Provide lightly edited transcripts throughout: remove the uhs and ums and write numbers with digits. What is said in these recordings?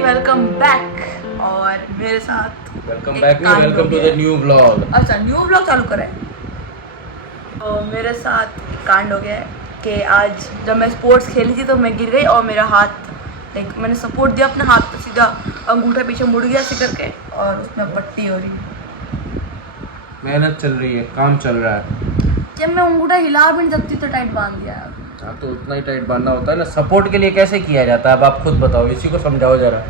Welcome back. और मेरे साथ वेलकम बैक नहीं, welcome to the new vlog. अच्छा, न्यू व्लॉग चालू करें। तो मेरे साथ एक कांड हो गया है कि आज जब मैं स्पोर्ट्स खेली थी तो मैं गिर गई और मेरा हाथ मैंने सपोर्ट दिया अपने हाथ पे, सीधा अंगूठा पीछे मुड़ गया ऐसे करके और उसमें पट्टी हो रही है। मेहनत चल रही है, काम चल रहा है। जब मैं अंगूठा हिला भी नहीं सकती तो टाइट बांध दिया। हाँ तो उतना ही टाइट बांधना होता है ना। सपोर्ट के लिए कैसे किया जाता है अब आप खुद बताओ, इसी को समझाओ जरा।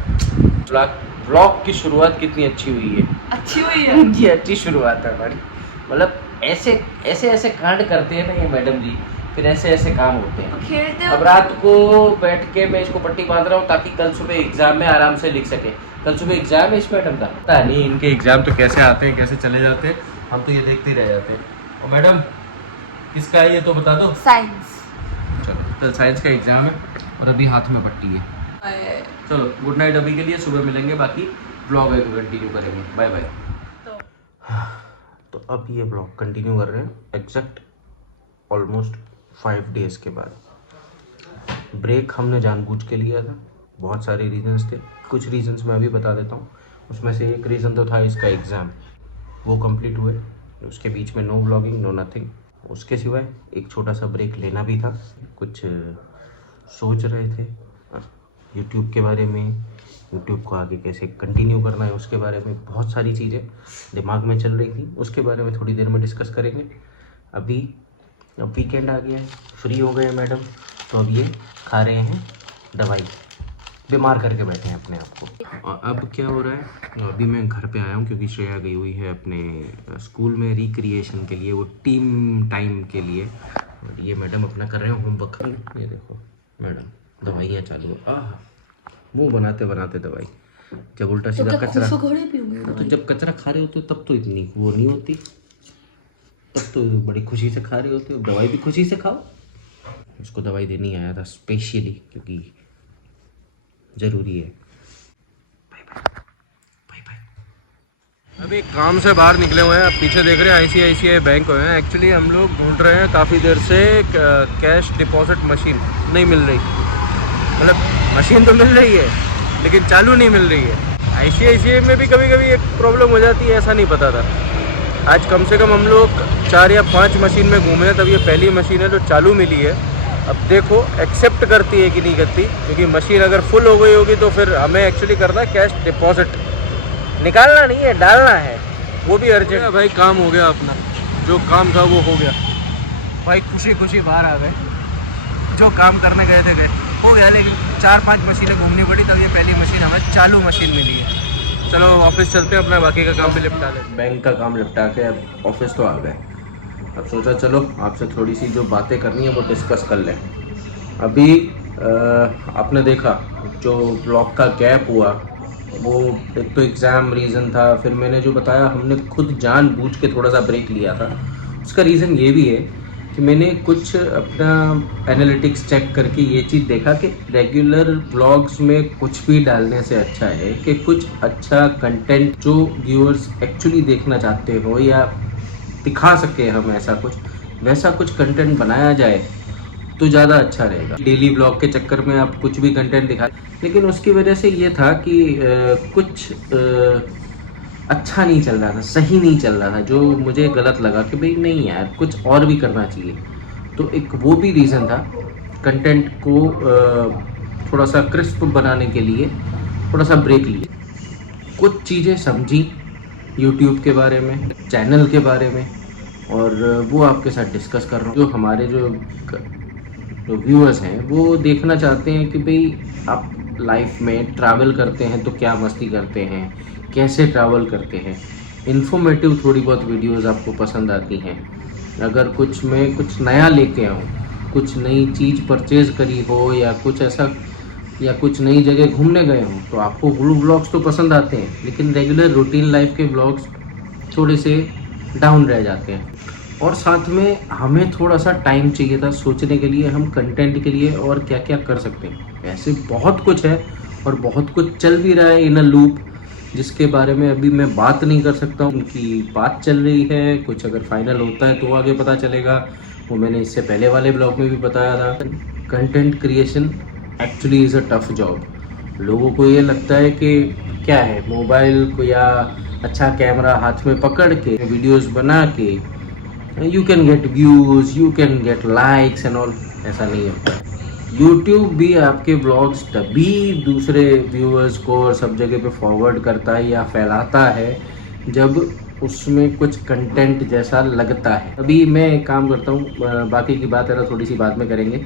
व्लॉग की शुरुआत कितनी अच्छी हुई है। अच्छी हुई है जी, अच्छी शुरुआत है हमारी। मतलब ऐसे ऐसे ऐसे कांड करते हैं ना ये मैडम जी, फिर ऐसे ऐसे काम होते हैं। खेलते अब रात को बैठ के मैं इसको पट्टी बांध रहा हूँ ताकि कल सुबह एग्जाम में आराम से लिख सके। कल सुबह एग्जाम है इस मैडम का, पता नहीं इनके एग्जाम तो कैसे आते हैं कैसे चले जाते हैं, हम तो ये देखते ही रह जाते हैं। और मैडम किसका है ये तो बता दो। साइंस। चलो, कल साइंस का एग्जाम है और अभी हाथ में पट्टी है। चलो गुड नाइट अभी के लिए, सुबह मिलेंगे, बाकी ब्लॉग है तो कंटिन्यू करेंगे। Bye bye. तो अब ये ब्लॉग कंटिन्यू कर रहे हैं एग्जैक्ट ऑलमोस्ट 5 डेज के बाद। ब्रेक हमने जानबूझ के लिया था, बहुत सारे रीजंस थे। कुछ रीजंस मैं अभी बता देता हूँ। उसमें से एक रीज़न तो था इसका एग्ज़ाम, वो कंप्लीट हुए, उसके बीच में नो ब्लॉगिंग नो नथिंग। उसके सिवाय एक छोटा सा ब्रेक लेना भी था। कुछ सोच रहे थे यूट्यूब के बारे में, यूट्यूब को आगे कैसे कंटिन्यू करना है उसके बारे में, बहुत सारी चीज़ें दिमाग में चल रही थी। उसके बारे में थोड़ी देर में डिस्कस करेंगे। अभी अब वीकेंड आ गया है, फ्री हो गए मैडम, तो अब ये खा रहे हैं दवाई, बीमार करके बैठे हैं अपने आप को। और अब क्या हो रहा है, अभी मैं घर पे आया हूँ क्योंकि श्रेया गई हुई है अपने स्कूल में रिक्रिएशन के लिए, वो टीम टाइम के लिए। और ये मैडम अपना कर रहे हैं होमवर्क। ये देखो मैडम दवाइयाँ चालू, मुंह बनाते बनाते दवाई। जब उल्टा सीधा कचरा, तो जब कचरा खा रहे होते हो तब तो इतनी वो नहीं होती, तब तो बड़ी खुशी से खा रहे होते हो। दवाई भी खुशी से खाओ। उसको दवाई देनी आया था स्पेशली क्योंकि ज़रूरी है। Bye bye bye bye. अभी काम से बाहर निकले हुए हैं, आप पीछे देख रहे हैं ICICI बैंक हुए हैं। एक्चुअली हम लोग ढूंढ रहे हैं काफ़ी देर से कैश डिपॉजिट मशीन, नहीं मिल रही। मतलब मशीन तो मिल रही है लेकिन चालू नहीं मिल रही है। ICICI में भी कभी कभी एक प्रॉब्लम हो जाती है, ऐसा नहीं पता था। आज कम से कम हम लोग 4 या 5 मशीन में घूमे हैं, तब ये पहली मशीन है जो चालू मिली है। अब देखो एक्सेप्ट करती है कि नहीं करती, क्योंकि मशीन अगर फुल हो गई होगी तो फिर हमें एक्चुअली करना है कैश डिपॉजिट, निकालना नहीं है डालना है, वो भी अर्जेंट है। भाई काम हो गया अपना, जो काम था वो हो गया भाई, खुशी खुशी बाहर आ गए। जो काम करने गए थे हो गया, लेकिन 4-5 मशीनें घूमनी पड़ी तब ये पहली मशीन हमें चालू मशीन मिली है। चलो ऑफिस चलते हैं, अपना बाकी का काम भी निपटा लें। बैंक का काम निपटा के अब ऑफिस तो आ गए। अब सोचा चलो आपसे थोड़ी सी जो बातें करनी है वो डिस्कस कर लें। अभी आपने देखा जो ब्लॉग का गैप हुआ, वो एक तो एग्ज़ाम रीज़न था, फिर मैंने जो बताया हमने खुद जानबूझ के थोड़ा सा ब्रेक लिया था। उसका रीज़न ये भी है कि मैंने कुछ अपना एनालिटिक्स चेक करके ये चीज़ देखा कि रेगुलर ब्लॉग्स में कुछ भी डालने से अच्छा है कि कुछ अच्छा कंटेंट जो व्यूअर्स एक्चुअली देखना चाहते हो या दिखा सके हम, ऐसा कुछ वैसा कुछ कंटेंट बनाया जाए तो ज़्यादा अच्छा रहेगा। डेली ब्लॉग के चक्कर में आप कुछ भी कंटेंट दिखा, लेकिन उसकी वजह से ये था कि कुछ अच्छा नहीं चल रहा था, सही नहीं चल रहा था, जो मुझे गलत लगा कि भाई नहीं यार कुछ और भी करना चाहिए। तो एक वो भी रीज़न था, कंटेंट को थोड़ा सा क्रिस्प बनाने के लिए थोड़ा सा ब्रेक लिए, कुछ चीज़ें समझी यूट्यूब के बारे में, चैनल के बारे में, और वो आपके साथ डिस्कस कर रहा हूँ। जो हमारे जो व्यूअर्स हैं वो देखना चाहते हैं कि भाई आप लाइफ में ट्रैवल करते हैं तो क्या मस्ती करते हैं, कैसे ट्रैवल करते हैं, इन्फॉर्मेटिव थोड़ी बहुत वीडियोस आपको पसंद आती हैं। अगर कुछ मैं कुछ नया लेके आऊँ, कुछ नई चीज़ परचेज़ करी हो या कुछ ऐसा, या कुछ नई जगह घूमने गए हों, तो आपको व्लॉग्स तो पसंद आते हैं, लेकिन रेगुलर रूटीन लाइफ के व्लॉग्स थोड़े से डाउन रह जाते हैं। और साथ में हमें थोड़ा सा टाइम चाहिए था सोचने के लिए हम कंटेंट के लिए और क्या क्या कर सकते हैं। ऐसे बहुत कुछ है और बहुत कुछ चल भी रहा है इन अ लूप, जिसके बारे में अभी मैं बात नहीं कर सकता हूँ। उनकी बात चल रही है, कुछ अगर फाइनल होता है तो आगे पता चलेगा। वो मैंने इससे पहले वाले ब्लॉग में भी बताया था। Content creation actually is a tough job, लोगों को ये लगता है कि क्या है, मोबाइल को या अच्छा कैमरा हाथ में पकड़ के वीडियोस बना के you can get views, you can get likes and all. ऐसा नहीं होता। यूट्यूब भी आपके ब्लॉग्स तभी दूसरे व्यूअर्स को और सब जगह पे फॉरवर्ड करता है या फैलाता है जब उसमें कुछ कंटेंट जैसा लगता है। अभी मैं एक काम करता हूँ, बाकी की बात है ना थोड़ी सी बाद में करेंगे।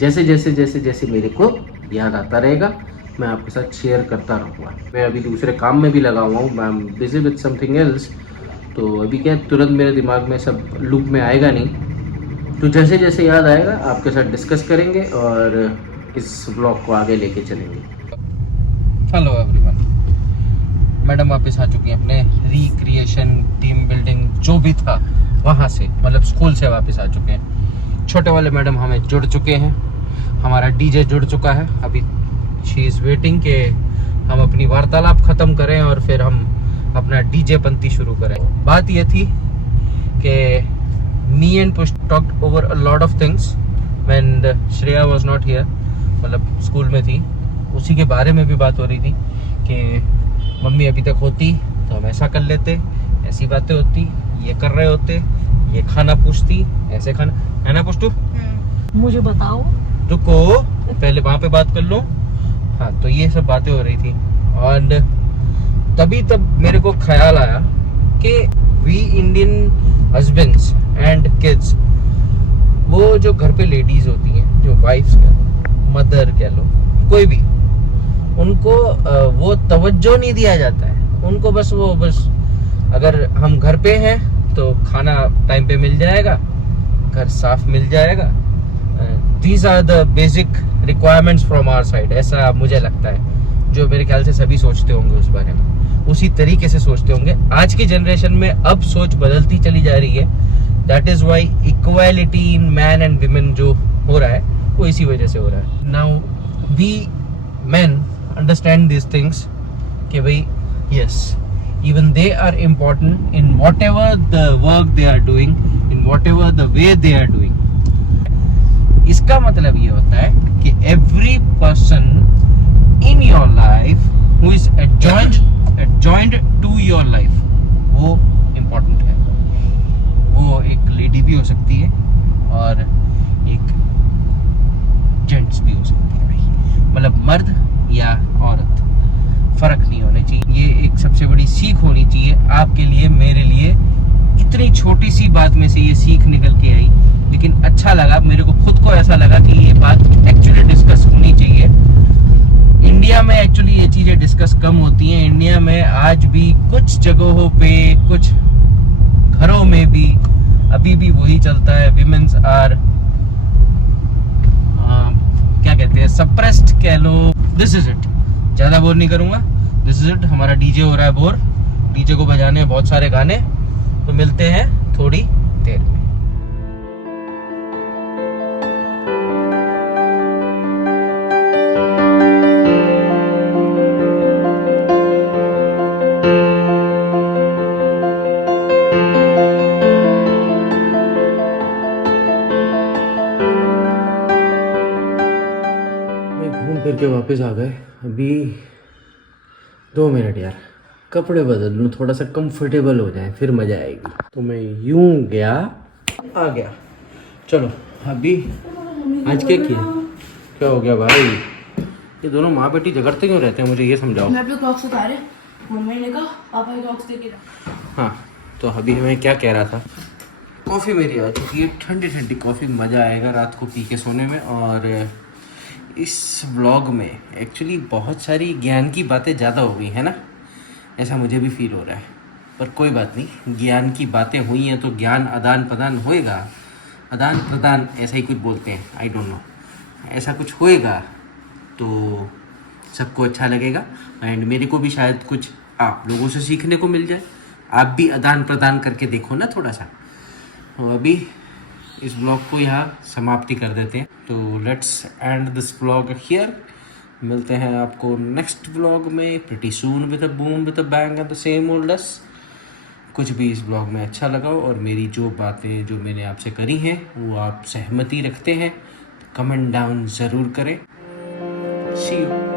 जैसे जैसे जैसे जैसे मेरे को याद आता रहेगा मैं आपके साथ शेयर करता रहूँगा। मैं अभी दूसरे काम में भी लगा हुआ हूँ, I am busy with something else, तो अभी क्या तुरंत मेरे दिमाग में सब लूप में आएगा नहीं। तो जैसे जैसे याद आएगा आपके साथ डिस्कस करेंगे और इस ब्लॉग को आगे लेके चलेंगे। हेलो एवरीवन, मैडम वापस आ चुकी हैं अपने रिक्रिएशन टीम बिल्डिंग जो भी था वहाँ से, मतलब स्कूल से वापस आ चुके हैं। छोटे वाले मैडम हमें जुड़ चुके हैं, हमारा डीजे जुड़ चुका है। अभी शी इज़ वेटिंग कि हम अपनी वार्तालाप ख़त्म करें और फिर हम अपना डीजे पंती शुरू करें। बात ये थी कि me and Push talked over a lot of things when Shreya was not here, मतलब स्कूल में थी, उसी के बारे में भी बात हो रही थी कि मम्मी अभी तक होती तो हम ऐसा कर लेते, ऐसी बातें होती, ये कर रहे होते, ये खाना पूछती, ऐसे खाना है ना पुष्टू। मुझे बताओ, रुको पहले वहाँ पे बात कर लो। हाँ, तो ये सब बातें हो रही थी और तभी तब मेरे को ख्याल आया कि we Indian husbands and kids, वो जो घर पे लेडीज होती हैं, जो वाइफ्स कह लो, मदर कह लो, कोई भी, उनको वो तवज्जो नहीं दिया जाता है। उनको बस अगर हम घर पे हैं तो खाना टाइम पे मिल जाएगा, घर साफ मिल जाएगा। These are the basic requirements from our side, ऐसा मुझे लगता है, जो मेरे ख्याल से सभी सोचते होंगे उस बारे में, उसी तरीके से सोचते होंगे। आज की जनरेशन में अब सोच बदलती चली जा रही है। That is why equality in man and women जो हो रहा है वो इसी वजह से हो रहा है। Now we man understand this things कि भाई yes, even they are important in whatever the work they are doing, in whatever the way they are doing. इसका मतलब ये होता है कि every person in your life who is adjoined to your life, वो important है। वो एक लेडी भी हो सकती है और एक जेंट्स भी हो सकती है भाई, मतलब मर्द या औरत, फर्क नहीं होना चाहिए। ये एक सबसे बड़ी सीख होनी चाहिए आपके लिए, मेरे लिए। इतनी छोटी सी बात में से ये सीख निकल के आई, लेकिन अच्छा लगा मेरे को, खुद को ऐसा लगा कि ये बात एक्चुअली डिस्कस होनी चाहिए। इंडिया में एक्चुअली ये चीज़ें डिस्कस कम होती हैं। इंडिया में आज भी कुछ जगहों पे, कुछ घरों में भी अभी भी वही चलता है, विमेन्स आर क्या कहते हैं, सप्रेस्ड कह लो। दिस इज इट, ज़्यादा बोर नहीं करूँगा, दिस इज इट। हमारा डीजे हो रहा है बोर, डीजे को बजाने हैं बहुत सारे गाने, तो मिलते हैं थोड़ी देर में। करके वापस आ गए। अभी 2 मिनट यार, कपड़े बदल लूँ, थोड़ा सा कंफर्टेबल हो जाए, फिर मज़ा आएगी। तो मैं यूं गया आ गया। चलो अभी आज क्या किया, क्या हो गया भाई? ये दोनों माँ बेटी झगड़ते क्यों रहते हैं, मुझे ये समझाओ। मैं अपने क्रॉक्स उतारे, मम्मी ने कहा पापा के क्रॉक्स देके जा। हाँ, तो अभी मैं क्या कह रहा था, कॉफ़ी मेरी आ चुकी है, ठंडी ठंडी कॉफ़ी, मज़ा आएगा रात को पी के सोने में। और इस व्लॉग में एक्चुअली बहुत सारी ज्ञान की बातें ज़्यादा हो गई है ना, ऐसा मुझे भी फील हो रहा है। पर कोई बात नहीं, ज्ञान की बातें हुई हैं तो ज्ञान आदान प्रदान होएगा, आदान प्रदान ऐसा ही कुछ बोलते हैं, आई डोंट नो, ऐसा कुछ होएगा तो सबको अच्छा लगेगा। एंड मेरे को भी शायद कुछ आप लोगों से सीखने को मिल जाए, आप भी आदान प्रदान करके देखो ना थोड़ा सा। तो अभी इस ब्लॉग को यहाँ समाप्ति कर देते हैं, तो let's end this blog here. मिलते हैं आपको नेक्स्ट ब्लॉग में, pretty soon with a boom with a bang and the same old us. कुछ भी इस ब्लॉग में अच्छा लगा और मेरी जो बातें जो मैंने आपसे करी हैं वो आप सहमति रखते हैं, कमेंट डाउन ज़रूर करें। सी यू।